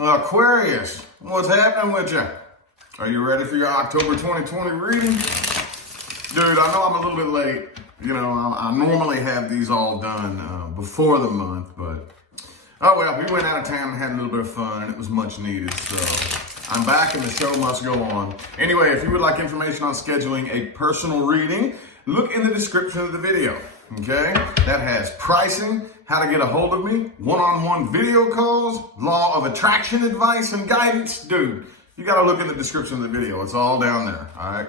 Aquarius, what's happening with you? Are you ready for your October 2020 reading? Dude, I know I'm a little bit late. You know, I normally have these all done before the month, but oh well, we went out of town and had a little bit of fun, and it was much needed, so I'm back and the show must go on. Anyway, if you would like information on scheduling a personal reading, look in the description of the video, okay? That has pricing, how to get a hold of me, one-on-one video calls, law of attraction advice and guidance. Dude, you gotta look in the description of the video. It's all down there, all right?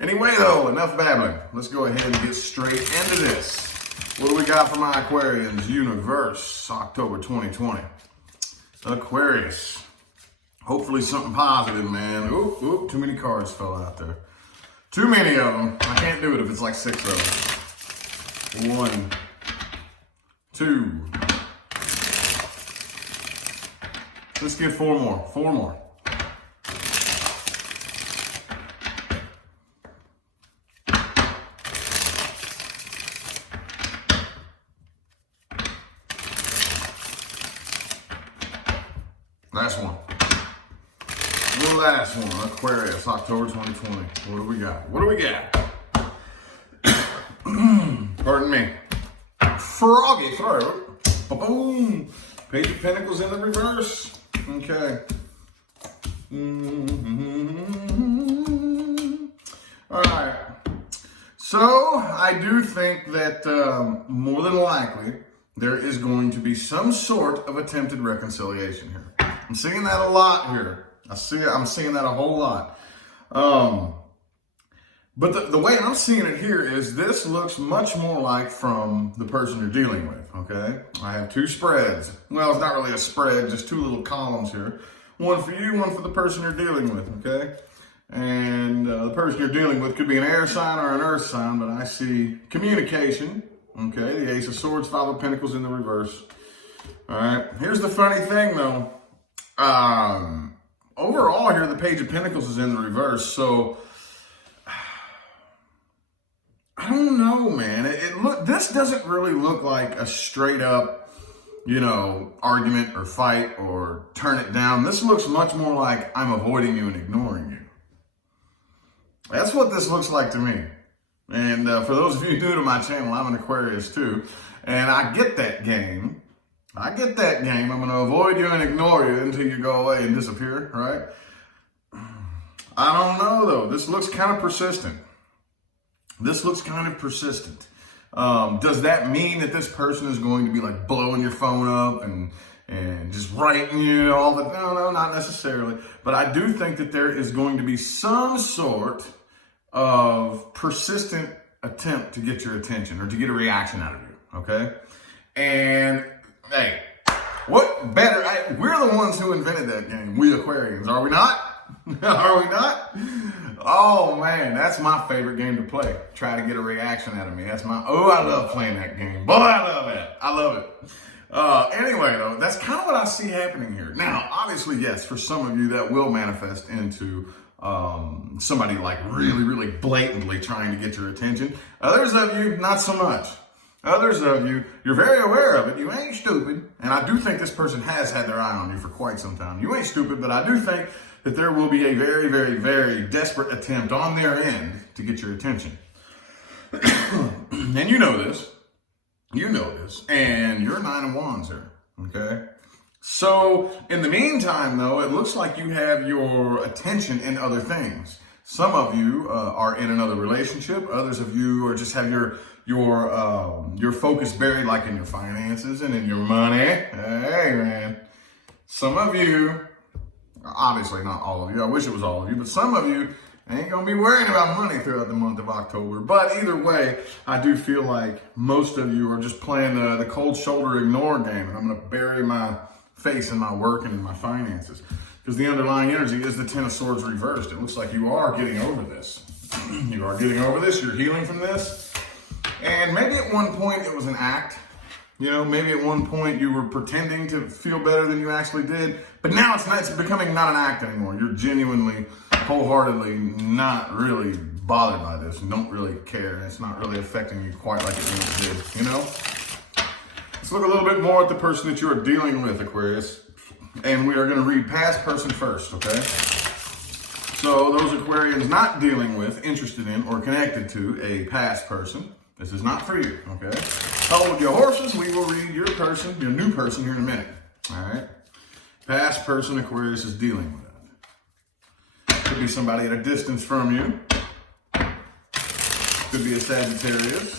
Anyway, though, enough babbling. Let's go ahead and get straight into this. What do we got for my Aquarians universe, October 2020? Aquarius. Hopefully something positive, man. Oop, too many cards fell out there. Too many of them. I can't do it if it's like 6 of them. 1, 2. Let's get 4 more. 4 more. Last one. The last one, Aquarius, October 2020. What do we got? What do we got? Pardon me. Froggy throat. Boom. Page of Pentacles in the reverse. Okay. All right. So I do think that more than likely there is going to be some sort of attempted reconciliation here. I'm seeing that a lot here. I'm seeing that a whole lot. But the way I'm seeing it here is this looks much more like from the person you're dealing with, okay? I have 2 spreads. Well, it's not really a spread, just 2 little columns here. One for you, one for the person you're dealing with, okay? And the person you're dealing with could be an air sign or an earth sign, but I see communication, okay? The Ace of Swords, 5 of Pentacles in the reverse. All right, here's the funny thing though. Overall here, the Page of Pentacles is in the reverse, so I don't know, man. This doesn't really look like a straight up, you know, argument or fight or turn it down. This looks much more like I'm avoiding you and ignoring you. That's what this looks like to me. And for those of you new to my channel, I'm an Aquarius too, and I get that game. I'm going to avoid you and ignore you until you go away and disappear, right? I don't know, though. This looks kind of persistent. Does that mean that this person is going to be like blowing your phone up and just writing you all the... No, not necessarily. But I do think that there is going to be some sort of persistent attempt to get your attention or to get a reaction out of you, okay? And... hey, what better? We're the ones who invented that game. We Aquarians, are we not? Are we not? Oh man, that's my favorite game to play. Try to get a reaction out of me. I love playing that game. Boy, I love it. Anyway, though, that's kind of what I see happening here. Now, obviously, yes, for some of you that will manifest into somebody like really, really blatantly trying to get your attention. Others of you, not so much. Others of you, you're very aware of it. You ain't stupid. And I do think this person has had their eye on you for quite some time. You ain't stupid, but I do think that there will be a very, very, very desperate attempt on their end to get your attention. And you know this. And you're 9 of Wands here, okay? So in the meantime, though, it looks like you have your attention in other things. Some of you are in another relationship. Others of you are just have your focus buried like in your finances and in your money. Hey, man. Some of you, obviously not all of you, I wish it was all of you, but some of you ain't going to be worrying about money throughout the month of October. But either way, I do feel like most of you are just playing the cold shoulder ignore game, and I'm going to bury my face in my work and in my finances. Because the underlying energy is the 10 of Swords reversed. It looks like you are getting over this. You are getting over this. You're healing from this. And maybe at one point it was an act. You know, maybe at one point you were pretending to feel better than you actually did. But now it's becoming not an act anymore. You're genuinely, wholeheartedly not really bothered by this. And don't really care. And it's not really affecting you quite like it once did, you know? Let's look a little bit more at the person that you are dealing with, Aquarius. And we are going to read past person first, okay? So those Aquarians not dealing with, interested in, or connected to a past person, this is not for you, okay? Hold your horses. We will read your person, your new person here in a minute, all right? Past person Aquarius is dealing with. Could be somebody at a distance from you. Could be a Sagittarius.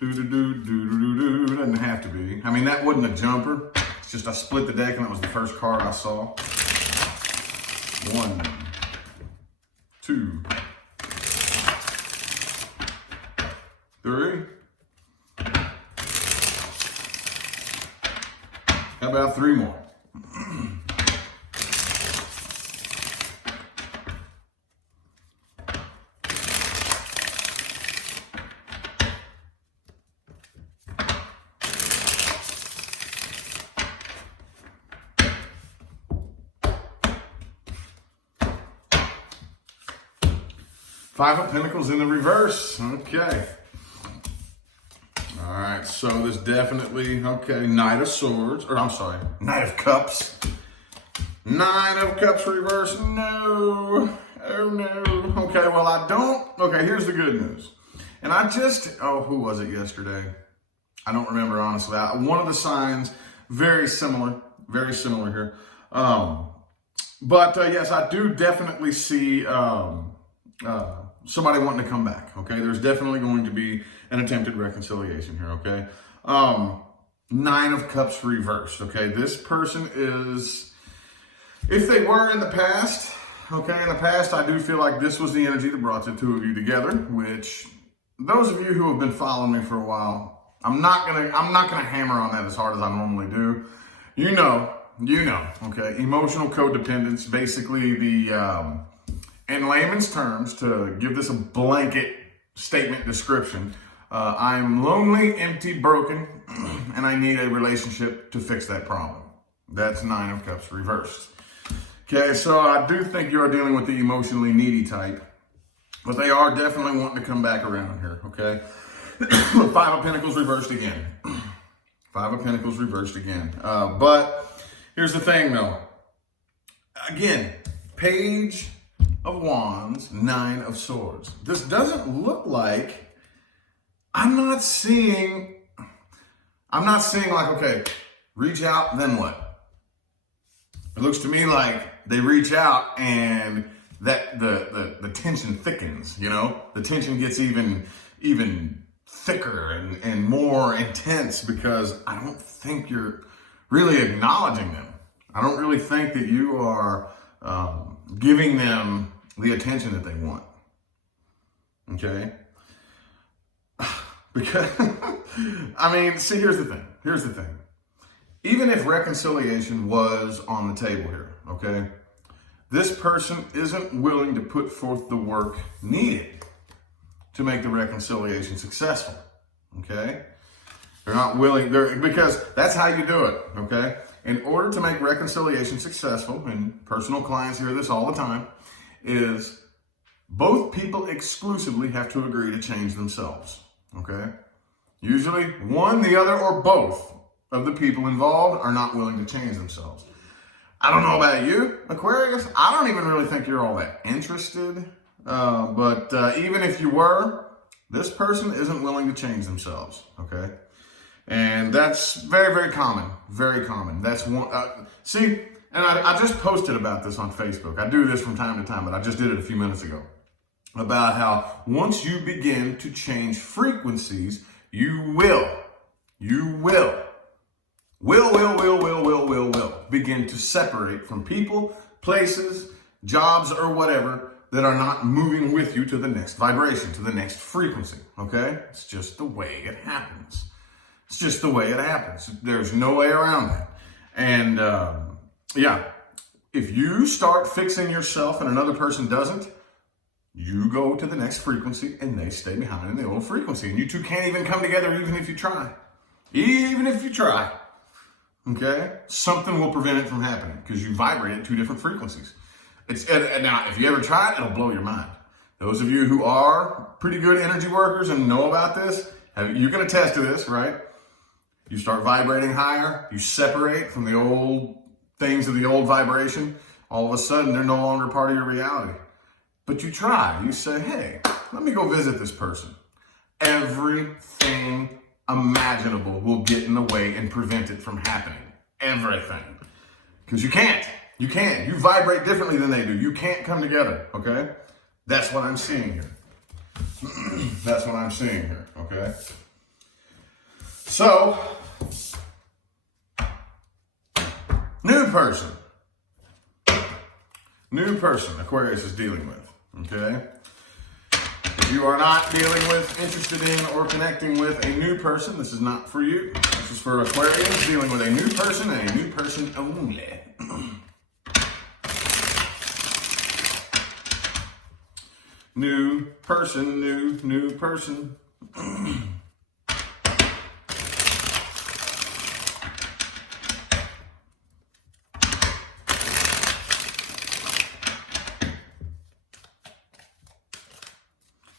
Doesn't have to be. I mean, that wasn't a jumper. It's just I split the deck and that was the first card I saw. 1, 2, 3. How about 3 more? Five of Pentacles in the reverse. Okay. All right, so there's definitely, okay, Knight of Swords, or I'm sorry, Knight of Cups. 9 of Cups reverse, no. Oh no. Okay, well I don't, okay, here's the good news. And I just, who was it yesterday? I don't remember, honestly. One of the signs, very similar here. But yes, I do definitely see somebody wanting to come back, okay? There's definitely going to be an attempted reconciliation here, okay? 9 of Cups reversed, okay? This person is, if they were in the past, okay, in the past, I do feel like this was the energy that brought the two of you together, which those of you who have been following me for a while, I'm not gonna hammer on that as hard as I normally do. You know, okay? Emotional codependence, basically the, in layman's terms, to give this a blanket statement description, I'm lonely, empty, broken, and I need a relationship to fix that problem. That's 9 of Cups reversed. Okay, so I do think you're dealing with the emotionally needy type, but they are definitely wanting to come back around here, okay? 5 of Pentacles reversed again. 5 of Pentacles reversed again. But here's the thing, though. Again, Page of Wands, 9 of Swords. This doesn't look like, I'm not seeing like, okay, reach out, then what? It looks to me like they reach out and that the tension thickens, you know? The tension gets even thicker and more intense because I don't think you're really acknowledging them. I don't really think that you are giving them the attention that they want. Okay? Because, I mean, see, here's the thing. Even if reconciliation was on the table here, okay, this person isn't willing to put forth the work needed to make the reconciliation successful, okay? They're not willing, because that's how you do it, okay? In order to make reconciliation successful, and personal clients hear this all the time, is both people exclusively have to agree to change themselves, okay? Usually one, the other, or both of the people involved are not willing to change themselves. I don't know about you, Aquarius. I don't even really think you're all that interested. But even if you were, this person isn't willing to change themselves, okay? And that's very, very common, very common. That's one, see, and I just posted about this on Facebook. I do this from time to time, but I just did it a few minutes ago. About how once you begin to change frequencies, you will begin to separate from people, places, jobs, or whatever that are not moving with you to the next vibration, to the next frequency, okay? It's just the way it happens. It's just the way it happens. There's no way around that. And yeah, if you start fixing yourself and another person doesn't, you go to the next frequency and they stay behind in the old frequency. And you two can't even come together even if you try. Even if you try, okay? Something will prevent it from happening because you vibrate at 2 different frequencies. Now, if you ever try it, it'll blow your mind. Those of you who are pretty good energy workers and know about this, you can attest to this, right? You start vibrating higher, you separate from the old things of the old vibration. All of a sudden, they're no longer part of your reality. But you try. You say, hey, let me go visit this person. Everything imaginable will get in the way and prevent it from happening. Everything. Because you can't. You can't. You vibrate differently than they do. You can't come together, okay? That's what I'm seeing here. That's what I'm seeing here, okay? So, new person. New person Aquarius is dealing with, okay? If you are not dealing with, interested in, or connecting with a new person, this is not for you. This is for Aquarians dealing with a new person and a new person only. New person, new person.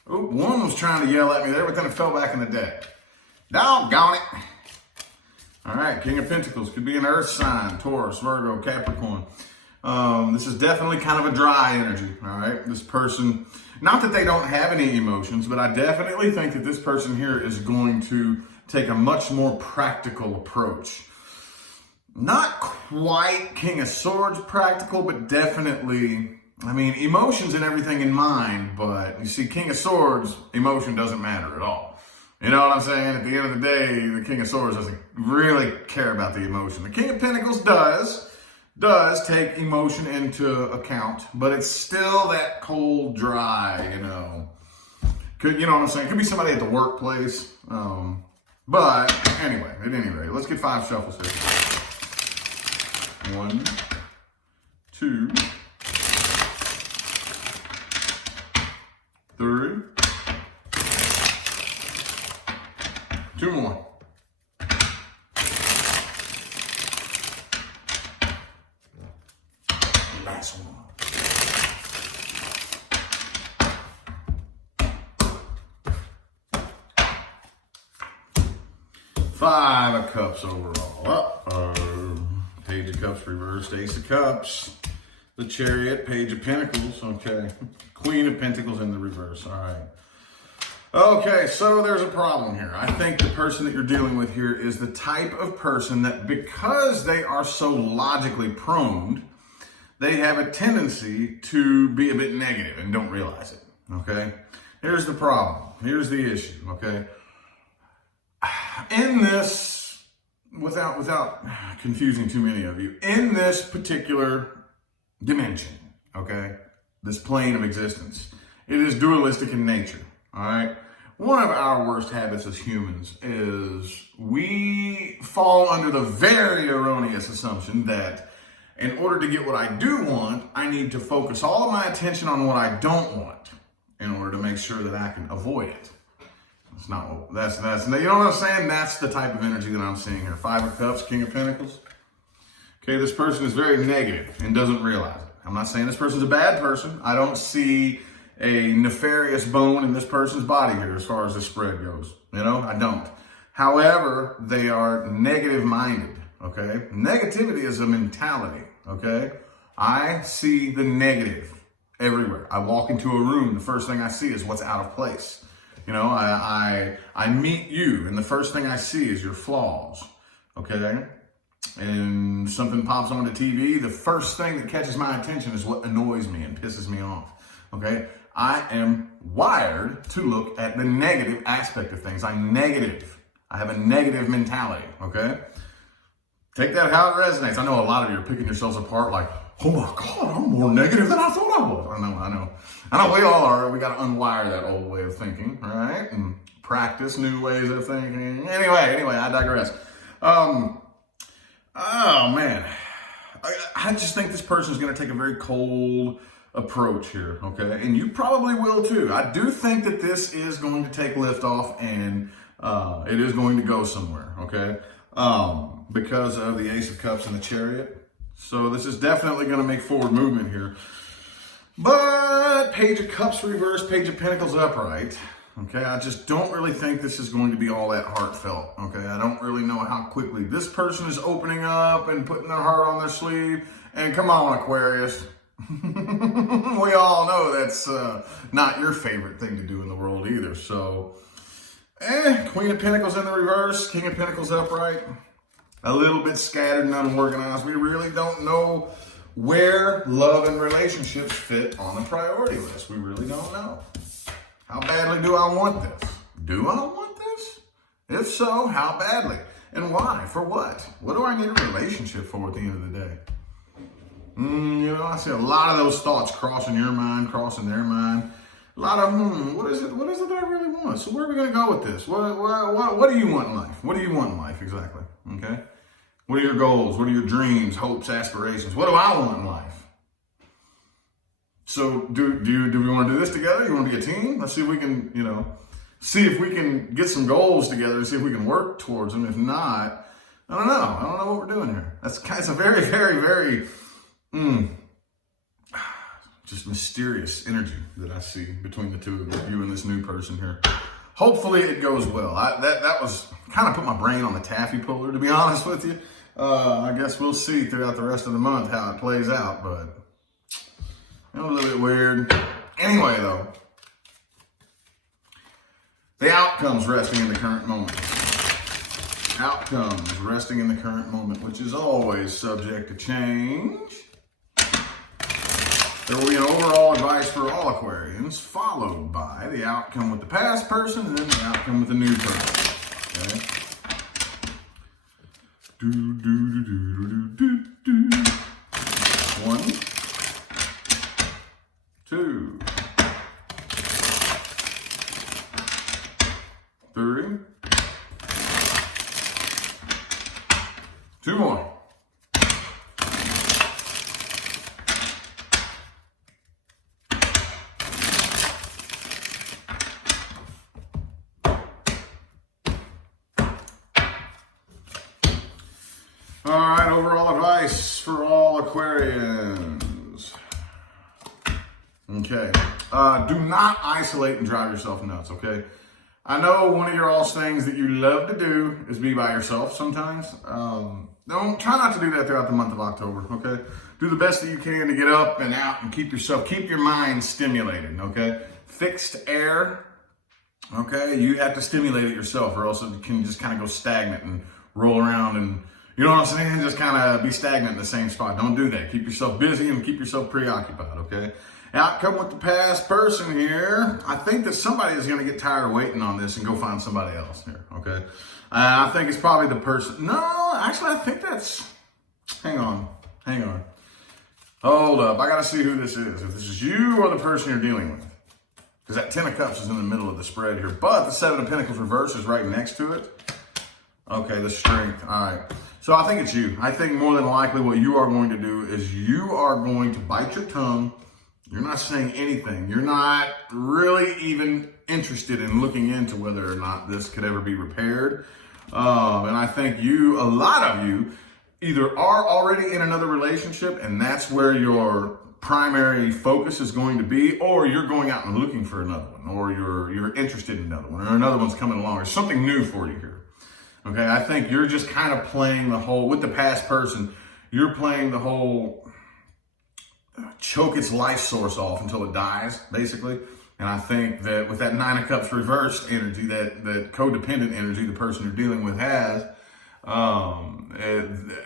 Oh, one was trying to yell at me there, but then it fell back in the deck. Doggone it. All right, King of Pentacles could be an earth sign, Taurus, Virgo, Capricorn. This is definitely kind of a dry energy, all right? This person, not that they don't have any emotions, but I definitely think that this person here is going to take a much more practical approach. Not quite King of Swords practical, but definitely, I mean, emotions and everything in mind, but you see, King of Swords, emotion doesn't matter at all. You know what I'm saying? At the end of the day, the King of Swords doesn't really care about the emotion. The King of Pentacles does take emotion into account, but it's still that cold, dry, you know. You know what I'm saying? Could be somebody at the workplace. But anyway, at any rate, let's get 5 shuffles here. 1, 2, 3. 2 more. Last one. 5 of Cups overall. Uh-oh. Page of Cups reversed, Ace of Cups. The Chariot, Page of Pentacles. Okay. Queen of Pentacles in the reverse. All right. Okay, so there's a problem here. I think the person that you're dealing with here is the type of person that, because they are so logically prone, they have a tendency to be a bit negative and don't realize it, okay? Here's the problem. Here's the issue, okay? In this, without confusing too many of you, in this particular dimension, okay, this plane of existence, it is dualistic in nature, all right? One of our worst habits as humans is we fall under the very erroneous assumption that in order to get what I do want, I need to focus all of my attention on what I don't want in order to make sure that I can avoid it. That's not what, that's, you know what I'm saying? That's the type of energy that I'm seeing here. 5 of Cups, King of Pentacles. Okay, this person is very negative and doesn't realize it. I'm not saying this person's a bad person. I don't see a nefarious bone in this person's body here as far as the spread goes. You know, I don't. However, they are negative minded, okay? Negativity is a mentality, okay? I see the negative everywhere. I walk into a room, the first thing I see is what's out of place. You know, I meet you, and the first thing I see is your flaws, okay? And something pops on the TV, the first thing that catches my attention is what annoys me and pisses me off, okay? I am wired to look at the negative aspect of things. I'm negative. I have a negative mentality, okay? Take that how it resonates. I know a lot of you are picking yourselves apart like, oh my God, I'm more negative than I thought I was. I know we all are. We got to unwire that old way of thinking, right? And practice new ways of thinking. Anyway, I digress. Oh man. I just think this person is going to take a very cold approach here, okay? And you probably will too. I do think that this is going to take lift off and it is going to go somewhere, okay? Because of the Ace of Cups and the Chariot. So this is definitely going to make forward movement here. But Page of Cups reversed, Page of Pentacles upright. Okay, I just don't really think this is going to be all that heartfelt. Okay, I don't really know how quickly this person is opening up and putting their heart on their sleeve. And come on, Aquarius. We all know that's not your favorite thing to do in the world either. So, Queen of Pentacles in the reverse, King of Pentacles upright. A little bit scattered and unorganized. We really don't know where love and relationships fit on the priority list. We really don't know. How badly do I want this? Do I want this? If so, how badly? And why? For what? What do I need a relationship for at the end of the day? I see a lot of those thoughts crossing your mind, crossing their mind. A lot of, what is it that I really want? So where are we going to go with this? What do you want in life? What do you want in life exactly? Okay? What are your goals? What are your dreams, hopes, aspirations? What do I want in life? So do we want to do this together? You want to be a team? Let's see if we can, see if we can get some goals together and see if we can work towards them. If not, I don't know. I don't know what we're doing here. It's a very, very, very, just mysterious energy that I see between the two of you and this new person here. Hopefully it goes well. That was kind of put my brain on the taffy puller, to be honest with you. I guess we'll see throughout the rest of the month how it plays out, but a little bit weird. Anyway, though, the outcomes resting in the current moment. Outcomes resting in the current moment, which is always subject to change. There will be an overall advice for all Aquarians, followed by the outcome with the past person and then the outcome with the new person. Okay? One, two, three, two more. All right, overall advice for all Aquarians. Okay, do not isolate and drive yourself nuts, okay? I know one of your all's things that you love to do is be by yourself sometimes. Try not to do that throughout the month of October, okay? Do the best that you can to get up and out and keep your mind stimulated, okay? Fixed air, okay? You have to stimulate it yourself or else it can just kind of go stagnant and roll around and, you know what I'm saying? Just kind of be stagnant in the same spot. Don't do that. Keep yourself busy and keep yourself preoccupied, okay? Outcome with the past person here. I think that somebody is going to get tired of waiting on this and go find somebody else here, okay? I think it's probably the person. No, actually, I think that's... Hang on. Hold up. I got to see who this is. If this is you or the person you're dealing with. Because that 10 of Cups is in the middle of the spread here. But the 7 of Pentacles reverse is right next to it. Okay, the Strength. All right. So I think it's you. I think more than likely what you are going to do is you are going to bite your tongue. You're not saying anything. You're not really even interested in looking into whether or not this could ever be repaired. And I think a lot of you, either are already in another relationship and that's where your primary focus is going to be, or you're going out and looking for another one, or you're interested in another one, or another one's coming along, or something new for you here. Okay, I think you're just kind of playing the whole, with the past person, you're playing the whole choke its life source off until it dies, basically. And I think that with that 9 of Cups reversed energy, that codependent energy the person you're dealing with has,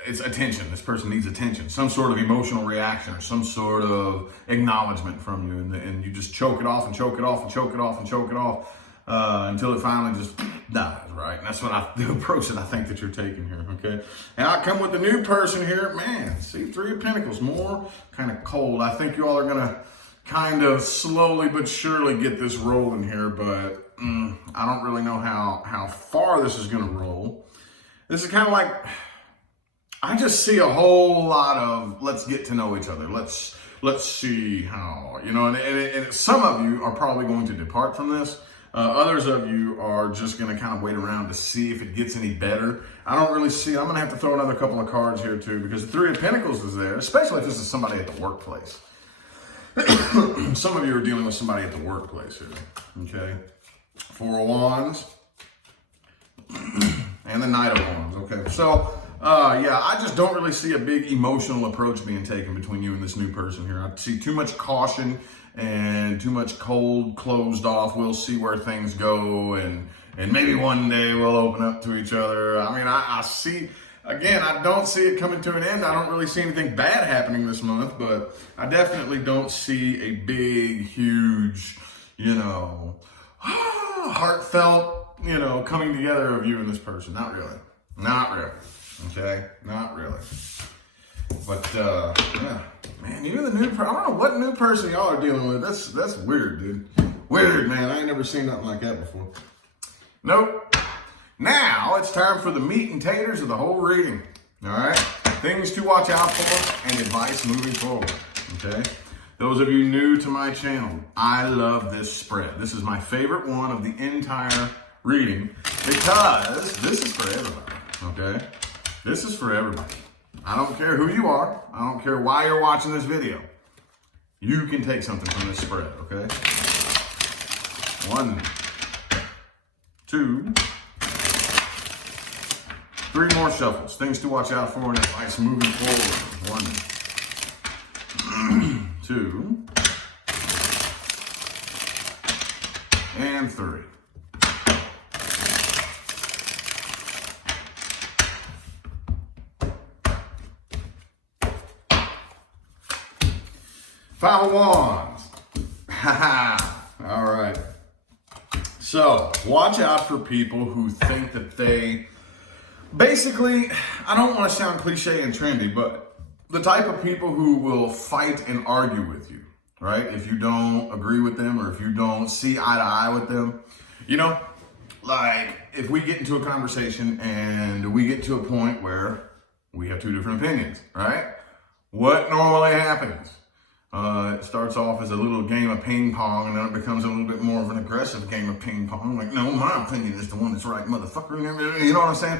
it's attention. This person needs attention, some sort of emotional reaction or some sort of acknowledgement from you. And you just choke it off and choke it off and choke it off and choke it off until it finally just dies, right? And that's the approach that I think that you're taking here, okay? And I come with the new person here. Man, see, 3 of Pentacles, more kind of cold. I think you all are going to kind of slowly but surely get this rolling here, but I don't really know how far this is going to roll. This is kind of like, I just see a whole lot of let's get to know each other. Let's see how, and some of you are probably going to depart from this. Others of you are just going to kind of wait around to see if it gets any better. I don't really see, I'm going to have to throw another couple of cards here too, because the 3 of Pentacles is there, especially if this is somebody at the workplace. Some of you are dealing with somebody at the workplace here, okay? Four of Wands, and the Knight of Wands. Okay, so yeah, I just don't really see a big emotional approach being taken between you and this new person here. I see too much caution and too much cold, closed off. We'll see where things go, and maybe one day we'll open up to each other. I mean, I see. Again, I don't see it coming to an end. I don't really see anything bad happening this month, but I definitely don't see a big, huge, heartfelt, coming together of you and this person. Not really. Not really. Okay? Not really. But, yeah. Man, you the new person. I don't know what new person y'all are dealing with. That's weird, dude. Weird, man. I ain't never seen nothing like that before. Nope. Now, it's time for the meat and taters of the whole reading. All right? Things to watch out for and advice moving forward. Okay? Those of you new to my channel, I love this spread. This is my favorite one of the entire reading because this is for everybody. Okay? This is for everybody. I don't care who you are. I don't care why you're watching this video. You can take something from this spread. Okay? 1, 2, 3 more shuffles. Things to watch out for and advice moving forward. 1, 2, and 3. Five of Wands. All right. So, watch out for people who think that they... Basically, I don't want to sound cliche and trendy, but the type of people who will fight and argue with you, right? If you don't agree with them or if you don't see eye to eye with them, like if we get into a conversation and we get to a point where we have 2 different opinions, right? What normally happens? It starts off as a little game of ping pong, and then it becomes a little bit more of an aggressive game of ping pong. Like, no, my opinion is the one that's right, motherfucker. You know what I'm saying?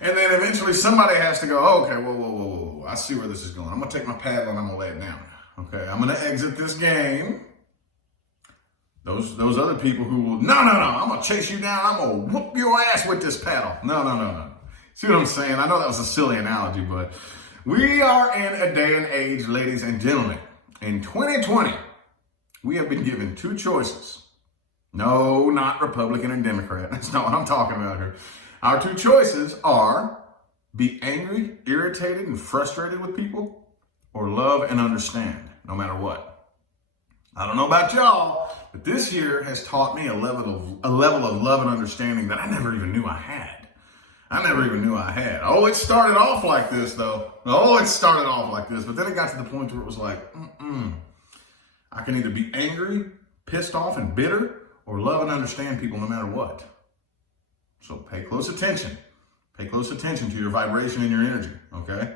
And then eventually somebody has to go, oh, okay, whoa. I see where this is going. I'm going to take my paddle and I'm going to lay it down. Okay, I'm going to exit this game. Those other people who will, no, I'm going to chase you down. I'm going to whoop your ass with this paddle. No. See what I'm saying? I know that was a silly analogy, but we are in a day and age, ladies and gentlemen. In 2020, we have been given 2 choices. No, not Republican and Democrat. That's not what I'm talking about here. Our 2 choices are be angry, irritated, and frustrated with people, or love and understand, no matter what. I don't know about y'all, but this year has taught me a level of love and understanding that I never even knew I had. Oh, it started off like this, though. But then it got to the point where it was like, I can either be angry, pissed off, and bitter, or love and understand people no matter what. So pay close attention. Pay close attention to your vibration and your energy, okay?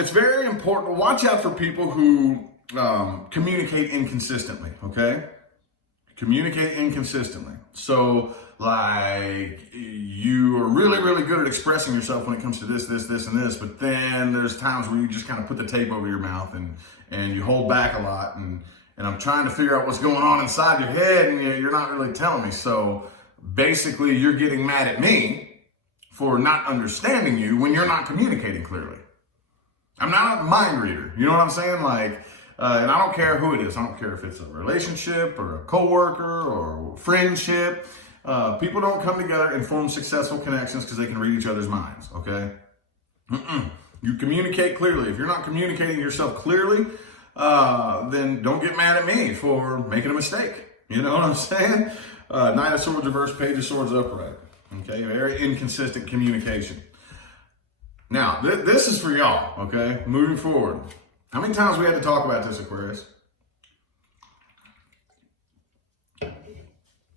It's very important. Watch out for people who communicate inconsistently, okay? Communicate inconsistently. So, like, you are really, really good at expressing yourself when it comes to this, and this, but then there's times where you just kind of put the tape over your mouth and you hold back a lot, and I'm trying to figure out what's going on inside your head, and you're not really telling me. So basically, you're getting mad at me for not understanding you when you're not communicating clearly. I'm not a mind reader. You know what I'm saying? Like, and I don't care who it is. I don't care if it's a relationship or a coworker or friendship. People don't come together and form successful connections because they can read each other's minds, okay? You communicate clearly. If you're not communicating yourself clearly, then don't get mad at me for making a mistake. You know what I'm saying? Knight of Swords reverse, Page of Swords upright. Okay, very inconsistent communication. Now, this is for y'all, okay? Moving forward. How many times we had to talk about this, Aquarius?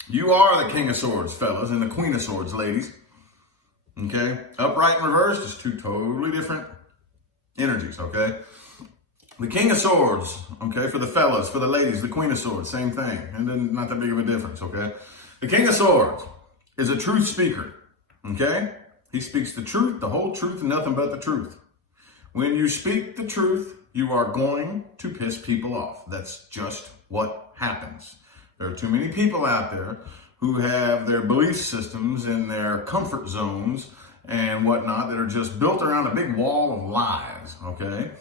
You are the King of Swords, fellas, and the Queen of Swords, ladies. Okay? Upright and reversed is 2 totally different energies, okay? The King of Swords, okay, for the fellas, for the ladies, the Queen of Swords, same thing. And then not that big of a difference, okay? The King of Swords is a truth speaker, okay? He speaks the truth, the whole truth, and nothing but the truth. When you speak the truth, you are going to piss people off. That's just what happens. There are too many people out there who have their belief systems and their comfort zones and whatnot that are just built around a big wall of lies, okay?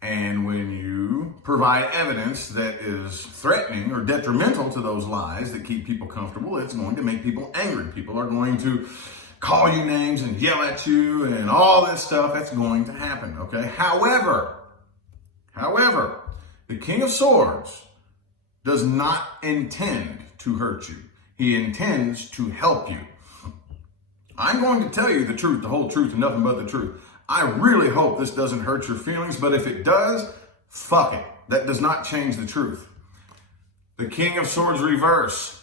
And when you provide evidence that is threatening or detrimental to those lies that keep people comfortable, it's going to make people angry. People are going to call you names and yell at you and all this stuff. That's going to happen, okay? However, the King of Swords does not intend to hurt you. He intends to help you. I'm going to tell you the truth, the whole truth, and nothing but the truth. I really hope this doesn't hurt your feelings, but if it does, fuck it. That does not change the truth. The King of Swords reverse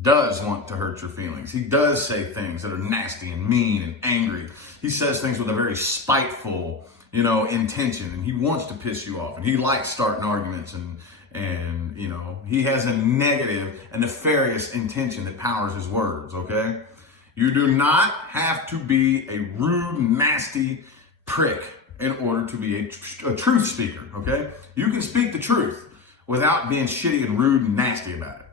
does want to hurt your feelings. He does say things that are nasty and mean and angry. He says things with a very spiteful, intention, and he wants to piss you off, and he likes starting arguments, and he has a negative, a nefarious intention that powers his words, okay? You do not have to be a rude, nasty prick in order to be a truth speaker, okay? You can speak the truth without being shitty and rude and nasty about it.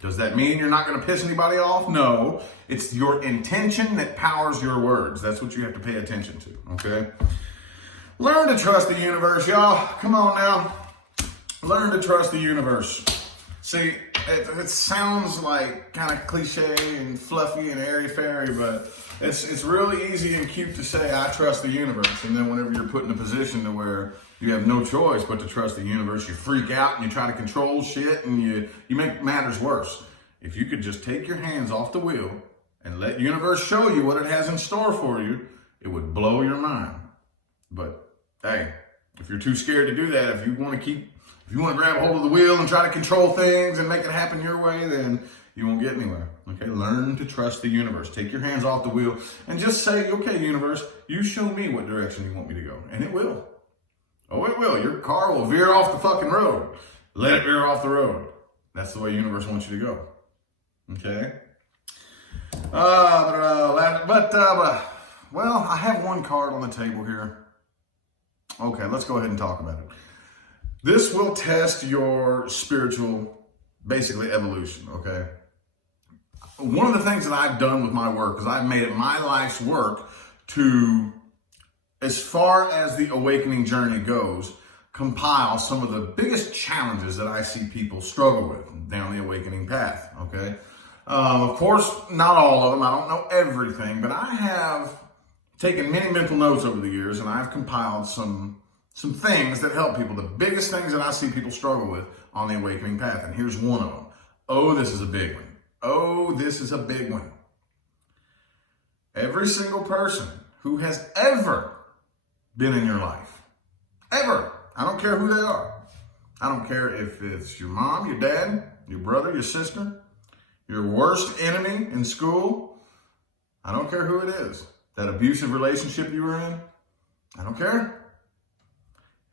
Does that mean you're not going to piss anybody off? No. It's your intention that powers your words. That's what you have to pay attention to, okay? Learn to trust the universe, y'all. Come on now. Learn to trust the universe. See, it sounds like kind of cliche and fluffy and airy-fairy, but it's really easy and cute to say, I trust the universe. And then whenever you're put in a position to where you have no choice but to trust the universe, you freak out and you try to control shit and you make matters worse. If you could just take your hands off the wheel and let the universe show you what it has in store for you, it would blow your mind. But hey, if you're too scared to do that, if you want to grab hold of the wheel and try to control things and make it happen your way, then you won't get anywhere, okay? Learn to trust the universe. Take your hands off the wheel and just say, okay, universe, you show me what direction you want me to go. And it will. Oh, it will. Your car will veer off the fucking road. Let it veer off the road. That's the way the universe wants you to go, okay? Well, I have one card on the table here. Okay, let's go ahead and talk about it. This will test your spiritual, basically, evolution, okay? One of the things that I've done with my work is I've made it my life's work to, as far as the awakening journey goes, compile some of the biggest challenges that I see people struggle with down the awakening path, okay? Of course, not all of them. I don't know everything, but I have taken many mental notes over the years, and I've compiled some things that help people. The biggest things that I see people struggle with on the awakening path, and here's one of them. Oh, this is a big one. Oh, this is a big one. Every single person who has ever been in your life, ever, I don't care who they are. I don't care if it's your mom, your dad, your brother, your sister, your worst enemy in school. I don't care who it is. That abusive relationship you were in, I don't care.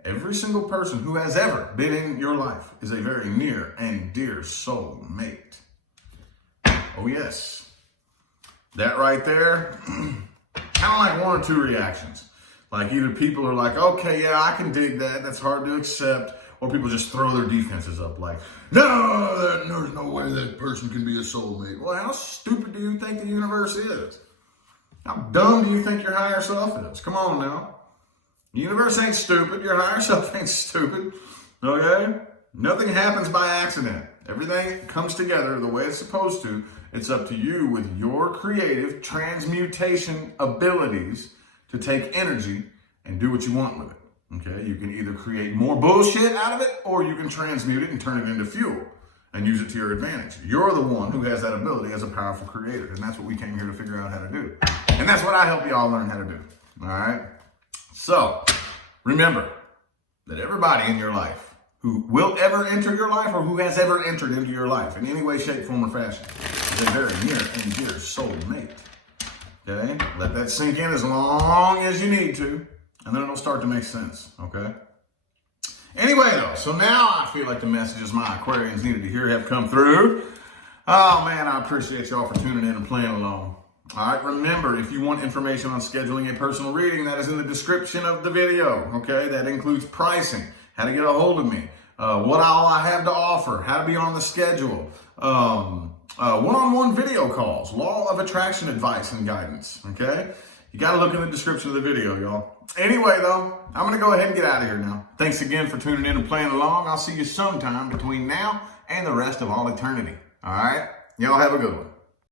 Every single person who has ever been in your life is a very near and dear soul mate. Oh yes. That right there, kind of like one or two reactions. Like either people are like, okay, yeah, I can dig that. That's hard to accept. Or people just throw their defenses up like, no, there's no way that person can be a soulmate. Well, how stupid do you think the universe is? How dumb do you think your higher self is? Come on now. The universe ain't stupid. Your higher self ain't stupid. Okay? Nothing happens by accident. Everything comes together the way it's supposed to. It's up to you with your creative transmutation abilities to take energy and do what you want with it. Okay? You can either create more bullshit out of it or you can transmute it and turn it into fuel and use it to your advantage. You're the one who has that ability as a powerful creator. And that's what we came here to figure out how to do. And that's what I help you all learn how to do. All right? So, remember that everybody in your life who will ever enter your life or who has ever entered into your life in any way, shape, form, or fashion is a very near and dear soul mate. Okay? Let that sink in as long as you need to, and then it'll start to make sense. Okay? Anyway, though, so now I feel like the messages my Aquarians needed to hear have come through. Oh, man, I appreciate y'all for tuning in and playing along. All right, remember, if you want information on scheduling a personal reading, that is in the description of the video, okay? That includes pricing, how to get a hold of me, what all I have to offer, how to be on the schedule, one-on-one video calls, law of attraction advice and guidance, okay? You got to look in the description of the video, y'all. Anyway, though, I'm going to go ahead and get out of here now. Thanks again for tuning in and playing along. I'll see you sometime between now and the rest of all eternity. All right? Y'all have a good one.